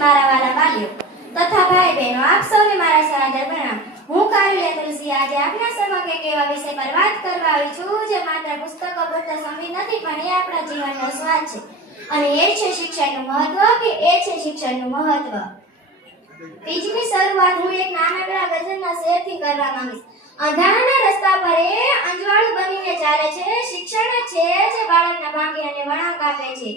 મારા વાલા વાલીઓ તથા ભાઈ બહેનો, આપ સૌને મારા સનાતન પ્રણામ। હું કારુલ્ય તુલસી આજે આપના સમક્ષ એક એવા વિષય પર વાત કરવા આવી છું જે માત્ર પુસ્તકો પૂરતા સંમિત નથી, પણ એ આપણા જીવનનો સ્વાદ છે અને એ છે શિક્ષણનું મહત્વ શિક્ષણનું મહત્વ। બીજની શરૂઆત હું એક નાનકડા ગઝલના શેરથી કરવા માંગીશ। અંધારાના રસ્તા પર એ અંજવાળું બનીને ચાલે છે, શિક્ષણ છે જે બાળકના ભાગ્યને વળાંક આપે છે।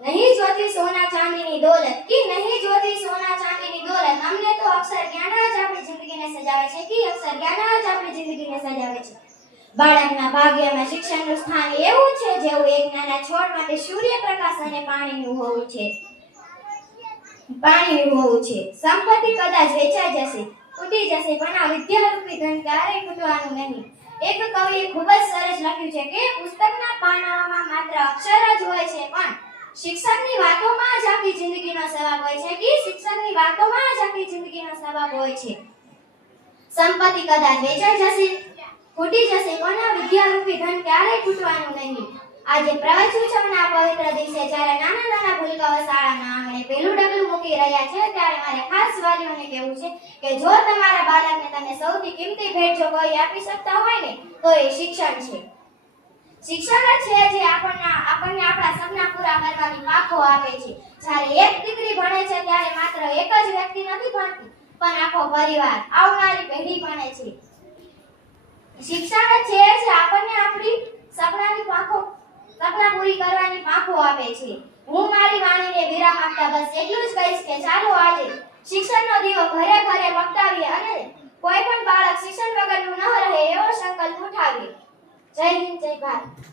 नहीं जोती सोना चांदी ની દોલત કે નહીં જોતી સોના ચાંદીની દોલત, અમને તો અક્ષર જ્ઞાન જ આપણી જિંદગીને સજાવે છે કે અક્ષર જ્ઞાન જ આપણી જિંદગીને સજાવે છે। બાળકના ભાગ્યમાં શિક્ષણનું સ્થાન એવું છે જેવું એક નાના છોડ માટે સૂર્યપ્રકાશ અને પાણીનું હોવું છે। સંપત્તિ કદાચ વેચાઈ જશે, તૂટી જશે, પણ આ વિદ્યારૂપી ધન ક્યારેય તૂટવાનું નહીં। એક કવિએ ખૂબ જ સરસ લખ્યું છે કે પુસ્તકના પાનામાં માત્ર અક્ષર જ હોય છે, પણ શિક્ષકની વાતોમાં જ આખી જિંદગીનો સવાબ હોય છે કે શિક્ષકની વાતોમાં જ આખી જિંદગીનો સવાબ હોય છે। સંપત્તિ કદાચ વેચાઈ જશે, તૂટી જશે, પણ આ વિદ્યારૂપી ધન ક્યારેય તૂટવાનું નહીં। આજે પ્રવેશ ઉત્સવના પવિત્ર દિવસે જ્યારે નાના નાના ભૂલકાઓ શાળાના આંગણે પહેલું ડગલું મૂકી રહ્યા છે, ત્યારે મારે ખાસ વાલીઓને કહેવું છે કે જો તમારા બાળકને તમે સૌથી કિંમતી ભેટ જો કોઈ આપી શકતા હોય ને તો એ શિક્ષણ છે। શિક્ષણ જ છે જે આપણને આપણા સપના પૂરા કરવાની પાખો આપે છે। જ્યારે એક દીકરી ભણે છે ત્યારે માત્ર એક જ વ્યક્તિ નથી ભણતી, પણ આખો પરિવાર, આવનારી પેઢી ભણે છે। શિક્ષણ જ છે જે આપણને આપણી સપના પૂરી કરવાની પાખો આપે છે। હું મારી વાણીને વિરામ આપતા બસ એટલું જ કહીશ કે ચાલો આજે શિક્ષણનો દીવો ઘરે ઘરે પ્રગટાવીએ અને કોઈ પણ બાળક શિક્ષણ વગરનું ન રહે એવો સંકલ્પ ઉઠાવીએ। જય હિન્દ, જય ભારત।